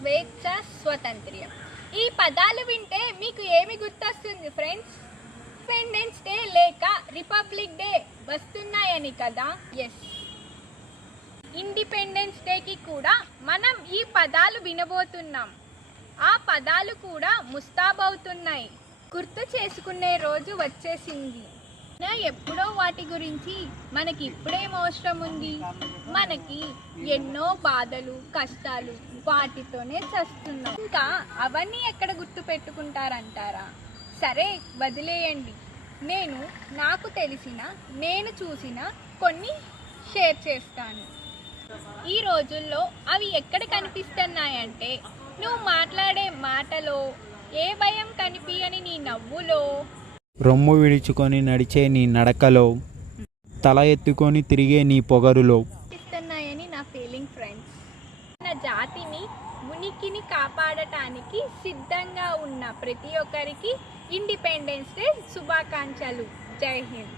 స్వేచ్ఛ, స్వాతంత్ర్యం. ఈ పదాలు వింటే మీకు ఏమి గుర్తొస్తుంది ఫ్రెండ్స్? ఇండిపెండెన్స్ డే లేక రిపబ్లిక్ డే వస్తున్నాయని కదా? ఎస్, ఇండిపెండెన్స్ డేకి కూడా మనం ఈ పదాలు వినబోతున్నాం. ఆ పదాలు కూడా ముస్తాబవుతున్నాయి. గుర్తు చేసుకునే రోజు వచ్చేసింది. ఎప్పుడో వాటి గురించి మనకి ఇప్పుడేం అవసరం ఉంది? మనకి ఎన్నో బాధలు, కష్టాలు, వాటితోనే చస్తున్నాం. ఇంకా అవన్నీ ఎక్కడ గుర్తు పెట్టుకుంటారంటారా? సరే వదిలేయండి. నాకు తెలిసిన, నేను చూసిన కొన్ని షేర్ చేస్తాను. ఈ రోజుల్లో అవి ఎక్కడ కనిపిస్తున్నాయంటే, నువ్వు మాట్లాడే మాటలో, ఏ భయం కనిపించని నీ నవ్వులో, రొమ్ము విడుచుకొని నడిచే నీ నడకలో, తల ఎత్తుకొని తిరిగే నీ పొగరులో కనిపిస్తున్నాయని నా ఫీలింగ్ ఫ్రెండ్స్. మన జాతిని, ఉనికిని కాపాడటానికి సిద్ధంగా ఉన్న ప్రతి ఒక్కరికి ఇండిపెండెన్స్ డే శుభాకాంక్షలు. జై హింద్.